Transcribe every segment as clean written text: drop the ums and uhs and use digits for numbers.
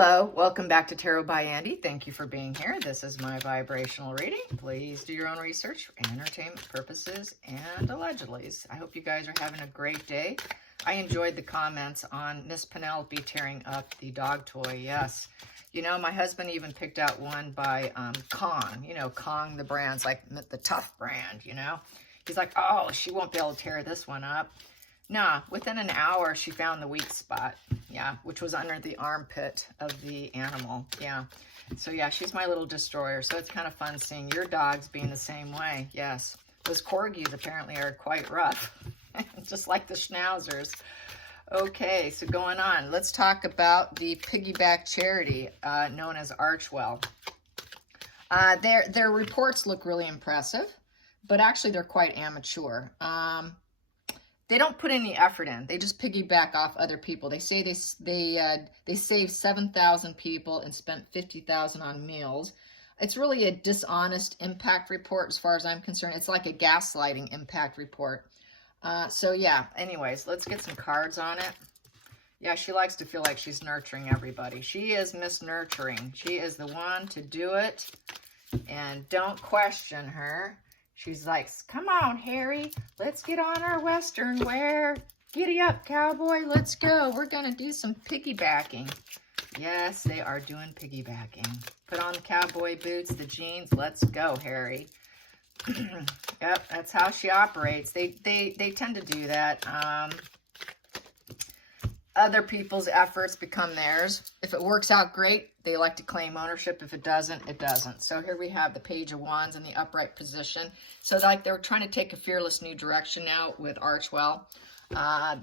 Hello, welcome back to Tarot by Andy. Thank you for being here. This is my vibrational reading. Please do your own research for entertainment purposes and allegedly. I hope you guys are having a great day. I enjoyed the comments on Miss Penelope tearing up the dog toy. Yes. You know, my husband even picked out one by Kong. You know, Kong the brand's like the tough brand, you know. He's like, oh, she won't be able to tear this one up. Nah, within an hour, she found the weak spot. Yeah, which was under the armpit of the animal. Yeah. So, yeah, she's my little destroyer. So, it's kind of fun seeing your dogs being the same way. Yes. Those corgis apparently are quite rough. Just like the schnauzers. Okay, so going on. Let's talk about the piggyback charity known as Archwell. Their reports look really impressive, but actually they're quite amateur. They don't put any effort in. They just piggyback off other people. They say they saved 7,000 people and spent 50,000 on meals. It's really a dishonest impact report as far as I'm concerned. It's like a gaslighting impact report. So yeah, anyways, let's get some cards on it. Yeah, she likes to feel like she's nurturing everybody. She is Miss Nurturing. She is the one to do it. And don't question her. She's like, come on, Harry, let's get on our Western wear. Giddy up, cowboy, let's go. We're going to do some piggybacking. Yes, they are doing piggybacking. Put on the cowboy boots, the jeans. Let's go, Harry. Yep, that's how she operates. They tend to do that. Other people's efforts become theirs. If it works out great, they like to claim ownership. If it doesn't, it doesn't. So here we have the Page of Wands in the upright position. So like they're trying to take a fearless new direction now with Archwell.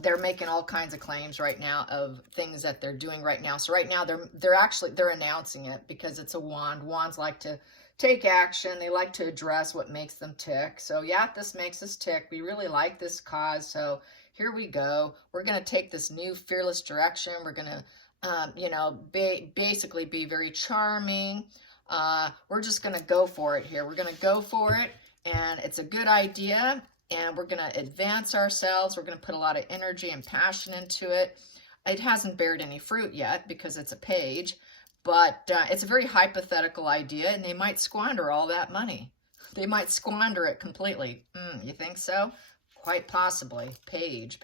They're making all kinds of claims right now of things that they're doing right now. So right now they're announcing it because it's a wand. Wands like to take action. They like to address what makes them tick. So yeah, this makes us tick. We really like this cause. So here we go. We're going to take this new fearless direction. We're going to, you know, basically be very charming. We're just going to go for it here. We're going to go for it, and it's a good idea, and we're going to advance ourselves. We're going to put a lot of energy and passion into it. It hasn't bared any fruit yet because it's a page, but it's a very hypothetical idea, and they might squander all that money. They might squander it completely. You think so? Quite possibly. Page.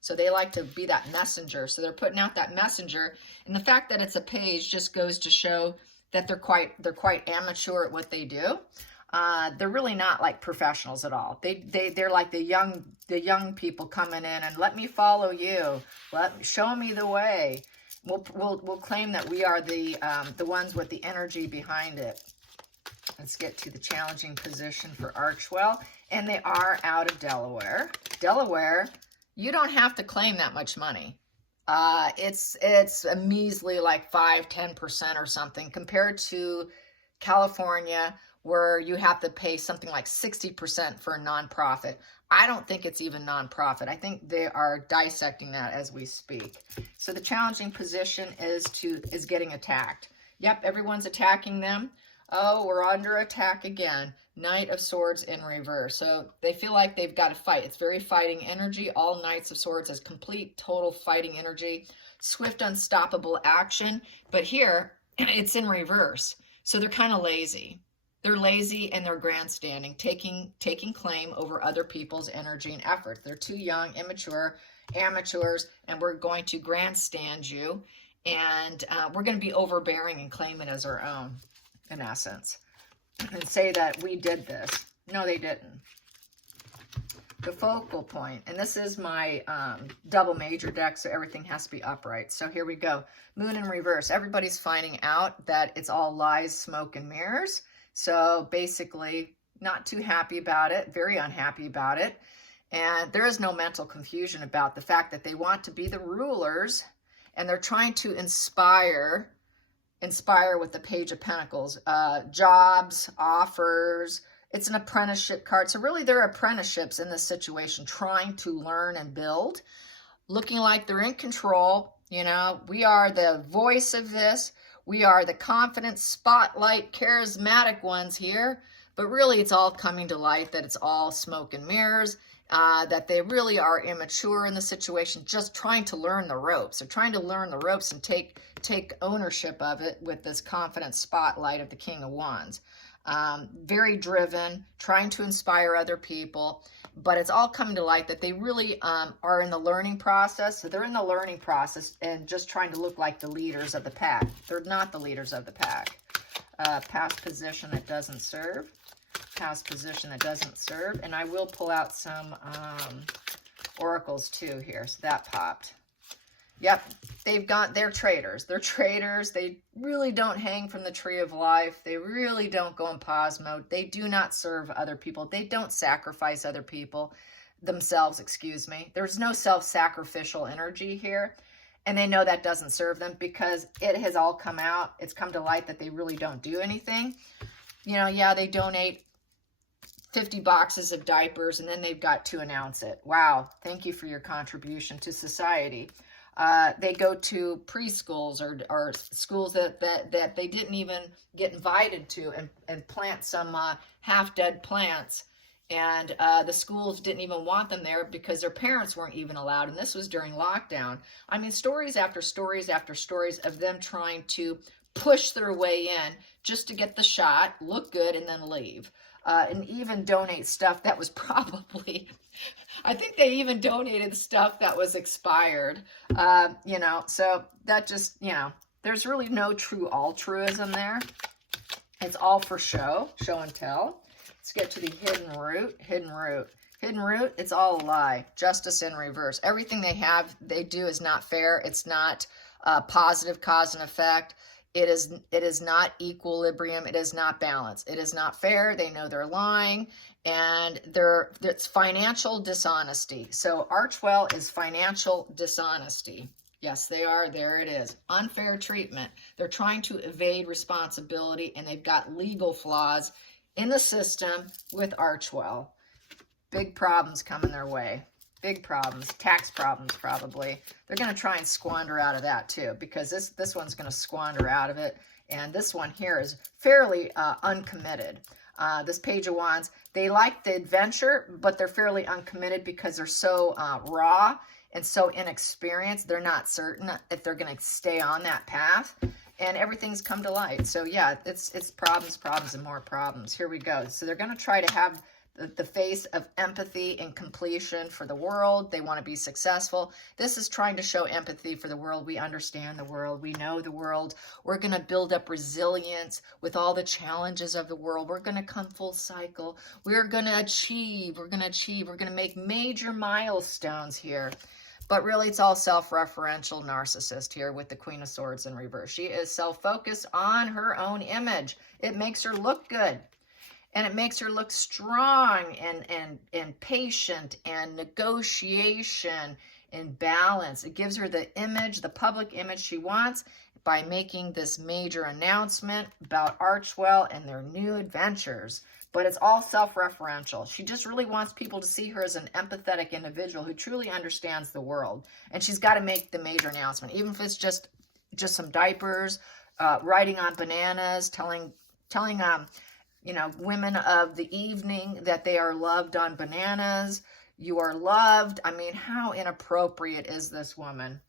So they like to be that messenger. So they're putting out that messenger. And the fact that it's a page just goes to show that they're quite amateur at what they do. They're really not like professionals at all. They're like the young people coming in and let me follow you. Show me the way. We'll claim that we are the ones with the energy behind it. Let's get to the challenging position for Archwell. And they are out of Delaware. Delaware, you don't have to claim that much money. It's a measly like 5-10% or something compared to California, where you have to pay something like 60% for a nonprofit. I don't think it's even nonprofit. I think they are dissecting that as we speak. So the challenging position is getting attacked. Yep, everyone's attacking them. Oh, we're under attack again. Knight of Swords in reverse. So they feel like they've got to fight. It's very fighting energy. All Knights of Swords has complete, total fighting energy. Swift, unstoppable action. But here, it's in reverse. So they're kind of lazy. They're lazy and they're grandstanding, taking claim over other people's energy and effort. They're too young, immature, amateurs, and we're going to grandstand you. And we're going to be overbearing and claim it as our own, in essence, and say that we did this. No, they didn't. The focal point, and this is my double major deck, so everything has to be upright. So here we go. Moon in reverse. Everybody's finding out that it's all lies, smoke, and mirrors. So basically, not too happy about it, very unhappy about it. And there is no mental confusion about the fact that they want to be the rulers, and they're trying to inspire with the Page of Pentacles, jobs, offers. It's an apprenticeship card. So really they're apprenticeships in this situation, trying to learn and build, looking like they're in control. You know, we are the voice of this. We are the confident, spotlight, charismatic ones here. But really it's all coming to light that it's all smoke and mirrors. that they really are immature in the situation, just trying to learn the ropes. They're trying to learn the ropes and take ownership of it with this confident spotlight of the King of Wands. Very driven, trying to inspire other people, but it's all coming to light that they really are in the learning process. So they're in the learning process and just trying to look like the leaders of the pack. They're not the leaders of the pack. Past position that doesn't serve. Past position that doesn't serve. And I will pull out some oracles too here. So that popped. Yep, they're traders. They're traders. They really don't hang from the tree of life. They really don't go in pause mode. They do not serve other people. They don't sacrifice other people, themselves, excuse me. There's no self-sacrificial energy here. And they know that doesn't serve them because it has all come out. It's come to light that they really don't do anything. You know, yeah, they donate 50 boxes of diapers and then they've got to announce it. Wow, thank you for your contribution to society. They go to preschools or schools that they didn't even get invited to and plant some half-dead plants. And the schools didn't even want them there because their parents weren't even allowed. And this was during lockdown. I mean, stories after stories after stories of them trying to push their way in just to get the shot, look good, and then leave. And even donate stuff that was probably, I think they even donated stuff that was expired, you know, so that just, you know, there's really no true altruism there. It's all for show and tell. Let's get to the hidden root. Hidden root, it's all a lie. Justice in reverse. Everything they do is not fair. It's not positive cause and effect. It is not equilibrium. It is not balance. It is not fair. They know they're lying, and it's financial dishonesty. So Archwell is financial dishonesty. Yes, they are. There it is. Unfair treatment. They're trying to evade responsibility, and they've got legal flaws in the system with Archwell. Big problems coming their way. Big problems, tax problems probably. They're going to try and squander out of that too, because this one's going to squander out of it. And this one here is fairly uncommitted. This Page of Wands, they like the adventure, but they're fairly uncommitted because they're so raw and so inexperienced. They're not certain if they're going to stay on that path. And everything's come to light. So yeah, it's problems, and more problems. Here we go. So they're going to try to have the face of empathy and completion for the world. They want to be successful. This is trying to show empathy for the world. We understand the world. We know the world. We're going to build up resilience with all the challenges of the world. We're going to come full cycle. We're going to achieve. We're going to make major milestones here. But really, it's all self-referential narcissist here with the Queen of Swords in reverse. She is self-focused on her own image. It makes her look good. And it makes her look strong and patient and negotiation and balance. It gives her the image, the public image she wants by making this major announcement about Archwell and their new adventures. But it's all self-referential. She just really wants people to see her as an empathetic individual who truly understands the world. And she's got to make the major announcement, even if it's just some diapers, writing on bananas, telling you know, women of the evening that they are loved on bananas. You are loved. I mean, how inappropriate is this woman?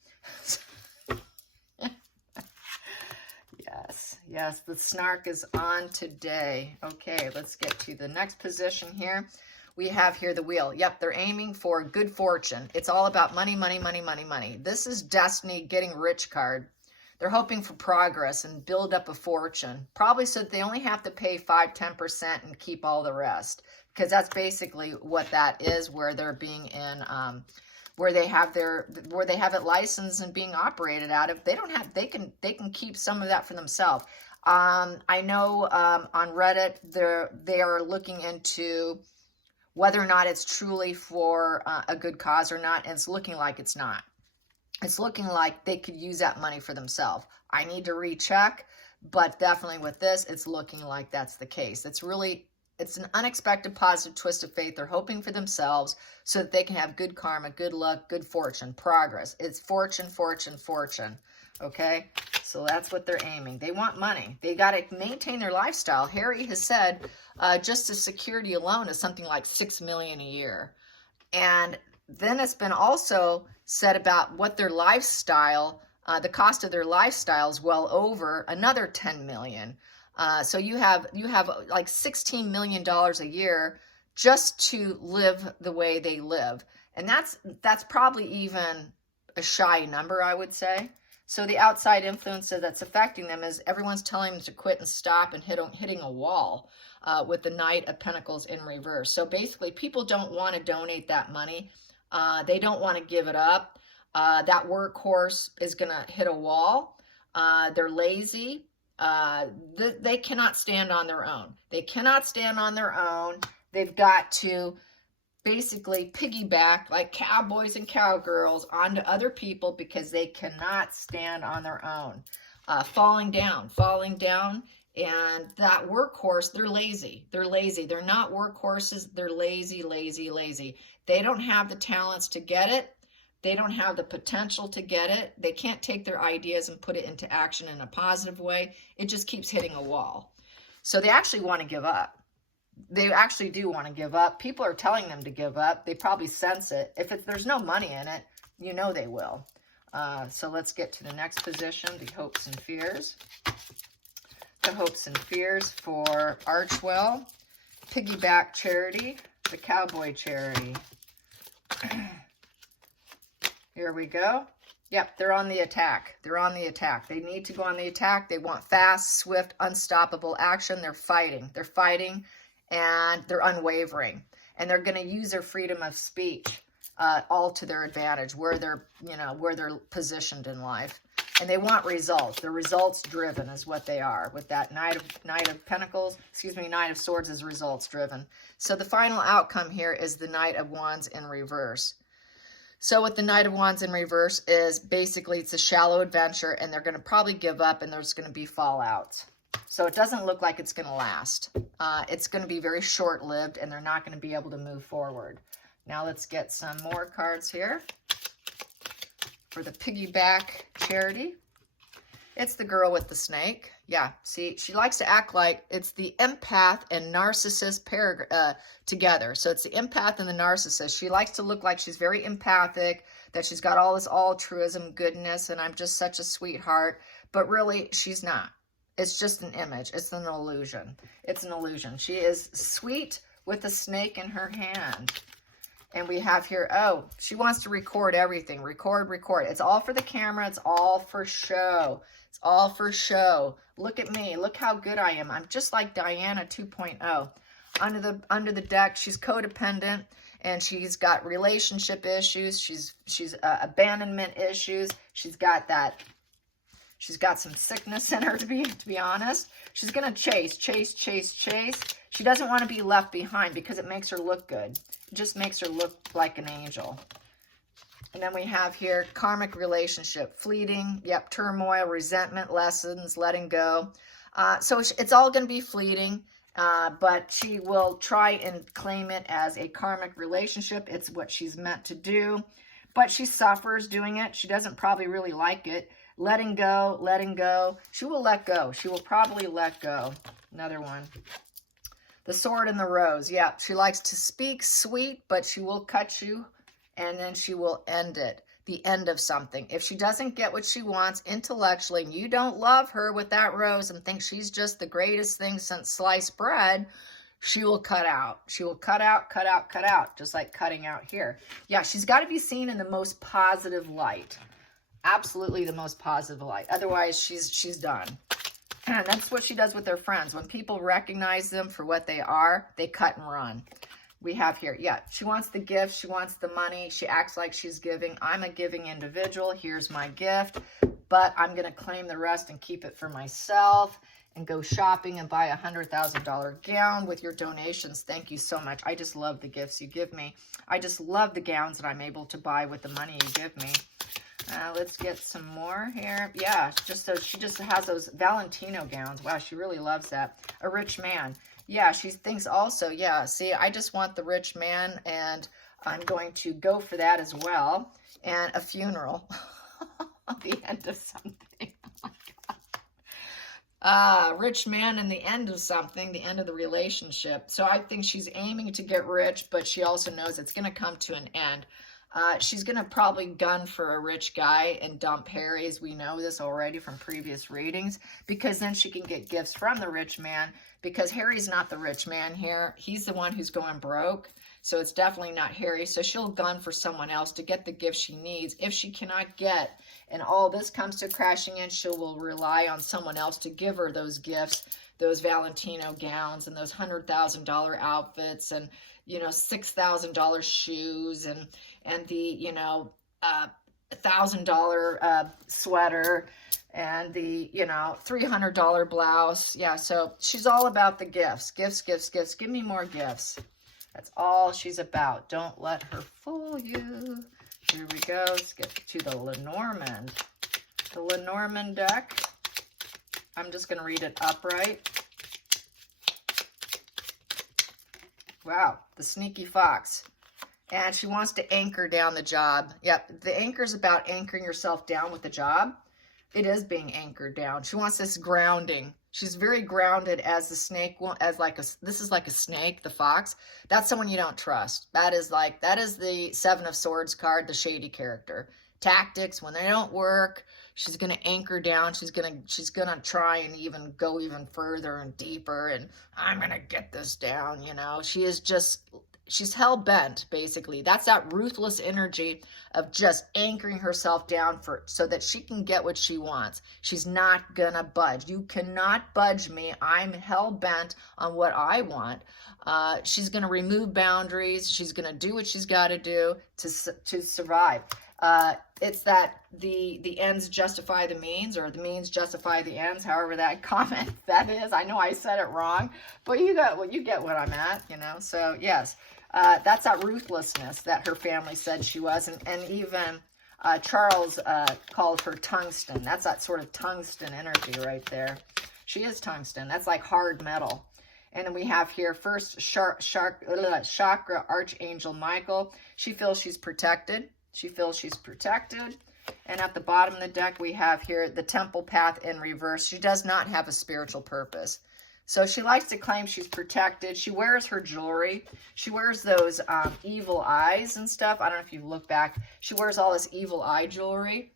Yes, the snark is on today. Okay, let's get to the next position here. We have here the wheel. Yep, they're aiming for good fortune. It's all about money, money, money, money, money. This is Destiny getting rich card. They're hoping for progress and build up a fortune. Probably so that they only have to pay 5-10% and keep all the rest. Because that's basically what that is, where they're being in, where they have it licensed and being operated out of. They can keep some of that for themselves. I know on Reddit they are looking into whether or not it's truly for a good cause or not, and it's looking like it's not. It's looking like they could use that money for themselves. I need to recheck, but definitely with this, it's looking like that's the case. It's an unexpected positive twist of fate. They're hoping for themselves so that they can have good karma, good luck, good fortune, progress. It's fortune, fortune, fortune. Okay? So that's what they're aiming. They want money. They got to maintain their lifestyle. Harry has said just the security alone is something like $6 million a year. And then it's been also said about what their lifestyle, the cost of their lifestyle is well over another 10 million. So you have like $16 million a year just to live the way they live. And that's probably even a shy number, I would say. So the outside influences that's affecting them is everyone's telling them to quit and stop and hitting a wall with the Knight of Pentacles in reverse. So basically, people don't want to donate that money. They don't want to give it up. That workhorse is going to hit a wall. They're lazy. They cannot stand on their own. They cannot stand on their own. They've got to basically piggyback like cowboys and cowgirls onto other people because they cannot stand on their own. Falling down. And that workhorse, they're lazy. They're lazy. They're not workhorses. They're lazy. They don't have the talents to get it. They don't have the potential to get it. They can't take their ideas and put it into action in a positive way. It just keeps hitting a wall. So they actually want to give up. They actually do want to give up. People are telling them to give up. They probably sense it. If there's no money in it, you know they will. So let's get to the next position, the hopes and fears. The hopes and fears for Archwell, piggyback charity, the cowboy charity. Here we go. Yep, they're on the attack. They're on the attack. They need to go on the attack. They want fast, swift, unstoppable action. They're fighting. They're fighting, and they're unwavering. And they're going to use their freedom of speech all to their advantage, where they're positioned in life. And they want results. They're results driven is what they are. With that Knight of Pentacles, Knight of Swords is results driven. So the final outcome here is the Knight of Wands in reverse. So with the Knight of Wands in reverse is basically it's a shallow adventure, and they're going to probably give up, and there's going to be fallouts. So it doesn't look like it's going to last. It's going to be very short-lived, and they're not going to be able to move forward. Now let's get some more cards here for the piggyback charity. It's the girl with the snake. Yeah, see, she likes to act like it's the empath and narcissist pair together. So it's the empath and the narcissist. She likes to look like she's very empathic, that she's got all this altruism, goodness, and I'm just such a sweetheart. But really, she's not. It's just an image. It's an illusion. It's an illusion. She is sweet with a snake in her hand. And we have here, oh, she wants to record everything. Record. It's all for the camera. It's all for show. It's all for show. Look at me. Look how good I am. I'm just like Diana 2.0. Under the deck, she's codependent, and she's got relationship issues. She's abandonment issues. She's got some sickness in her, to be honest. She's going to chase. She doesn't want to be left behind because it makes her look good. It just makes her look like an angel. And then we have here karmic relationship, fleeting, yep, turmoil, resentment, lessons, letting go. So it's all going to be fleeting, but she will try and claim it as a karmic relationship. It's what she's meant to do, but she suffers doing it. She doesn't probably really like it. Letting go. She will let go. She will probably let go. Another one. The sword and the rose. Yeah, she likes to speak sweet, but she will cut you, and then she will end it. The end of something. If she doesn't get what she wants intellectually, and you don't love her with that rose and think she's just the greatest thing since sliced bread, she will cut out. She will cut out, just like cutting out here. Yeah, she's got to be seen in the most positive light. Absolutely the most positive light. Otherwise, she's done. And that's what she does with her friends. When people recognize them for what they are, they cut and run. We have here, yeah, she wants the gift. She wants the money. She acts like she's giving. I'm a giving individual. Here's my gift. But I'm going to claim the rest and keep it for myself and go shopping and buy a $100,000 gown with your donations. Thank you so much. I just love the gifts you give me. I just love the gowns that I'm able to buy with the money you give me. Let's get some more here. Yeah, she just has those Valentino gowns. Wow, she really loves that. A rich man. Yeah, she thinks also, yeah, see, I just want the rich man, and I'm going to go for that as well. And a funeral. The end of something. Oh, my Rich man in the end of something, the end of the relationship. So I think she's aiming to get rich, but she also knows it's going to come to an end. She's going to probably gun for a rich guy and dump Harry, as we know this already from previous readings, because then she can get gifts from the rich man, because Harry's not the rich man here. He's the one who's going broke. So it's definitely not Harry. So she'll gun for someone else to get the gift she needs. If she cannot get, and all this comes to crashing in, she will rely on someone else to give her those gifts, those Valentino gowns and those $100,000 outfits and, you know, $6,000 shoes and the, you know, $1,000 sweater and the, you know, $300 blouse. Yeah, so she's all about the gifts. Gifts, gifts, gifts. Give me more gifts. That's all she's about. Don't let her fool you. Here we go. Let's get to the Lenormand. The Lenormand deck. I'm just going to read it upright. Wow, the sneaky fox. And she wants to anchor down the job. Yep, the anchor is about anchoring yourself down with the job. It is being anchored down. She wants this grounding. She's very grounded as the snake, as like a, this is like a snake, the fox. That's someone you don't trust. That is the Seven of Swords card, the shady character. Tactics, when they don't work, she's going to anchor down. She's going to try and even go even further and deeper. And I'm going to get this down, you know. She is just, she's hell-bent, basically. That's that ruthless energy of just anchoring herself down so that she can get what she wants. She's not gonna budge. You cannot budge me. I'm hell-bent on what I want. She's gonna remove boundaries. She's gonna do what she's got to do to survive. It's that the ends justify the means, or the means justify the ends, however that comment that is. I know I said it wrong, but you get what I'm at, you know. So yes, that's that ruthlessness that her family said she was, and even Charles called her tungsten. That's that sort of tungsten energy right there. She is tungsten. That's like hard metal. And then we have here first chakra Archangel Michael. She feels she's protected. She feels she's protected. And at the bottom of the deck, we have here the Temple Path in reverse. She does not have a spiritual purpose. So she likes to claim she's protected. She wears her jewelry. She wears those evil eyes and stuff. I don't know if you look back. She wears all this evil eye jewelry.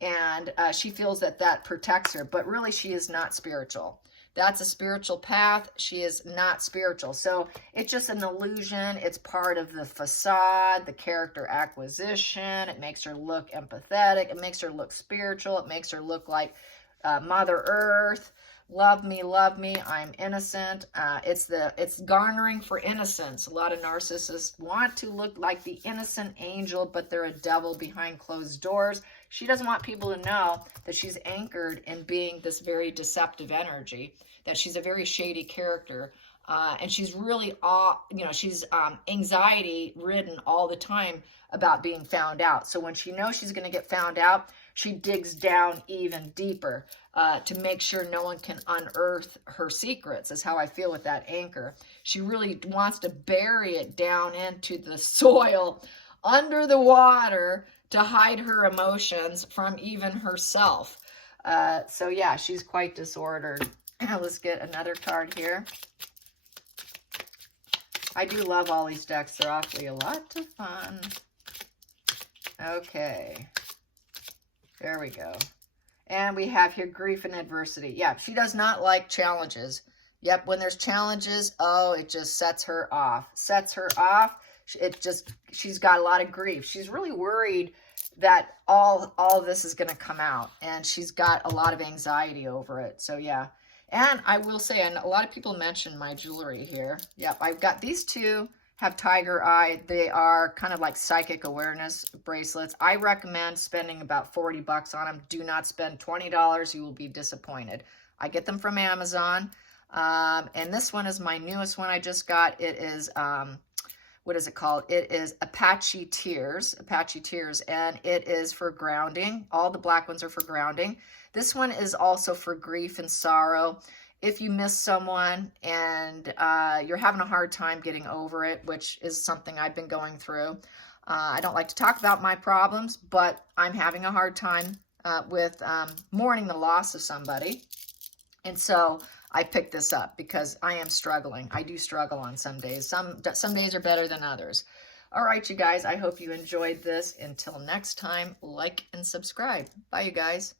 And she feels that that protects her. But really, she is not spiritual. That's a spiritual path. She is not spiritual. So it's just an illusion. It's part of the facade, the character acquisition. It makes her look empathetic. It makes her look spiritual. It makes her look like Mother Earth. Love me, I'm innocent. It's garnering for innocence. A lot of narcissists want to look like the innocent angel, but they're a devil behind closed doors. She doesn't want people to know that she's anchored in being this very deceptive energy, that she's a very shady character. And she's really, she's anxiety ridden all the time about being found out. So when she knows she's going to get found out, she digs down even deeper to make sure no one can unearth her secrets, is how I feel with that anchor. She really wants to bury it down into the soil, under the water, to hide her emotions from even herself. So yeah, she's quite disordered. Let's get another card here. I do love all these decks. They're awfully a lot of fun. Okay. There we go. And we have here grief and adversity. Yeah, she does not like challenges. Yep, when there's challenges, oh, it just sets her off. Sets her off. She's got a lot of grief. She's really worried that all this is going to come out. And she's got a lot of anxiety over it. So yeah. And I will say, and a lot of people mention my jewelry here. Yep, I've got these two, have tiger eye. They are kind of like psychic awareness bracelets. I recommend spending about 40 bucks on them. Do not spend $20. You will be disappointed. I get them from Amazon. And this one is my newest one I just got. It is, what is it called? It is Apache Tears, and it is for grounding. All the black ones are for grounding. This one is also for grief and sorrow. If you miss someone and you're having a hard time getting over it, which is something I've been going through. I don't like to talk about my problems, but I'm having a hard time with mourning the loss of somebody. And so I picked this up because I am struggling. I do struggle on some days. Some days are better than others. All right, you guys, I hope you enjoyed this. Until next time, like and subscribe. Bye, you guys.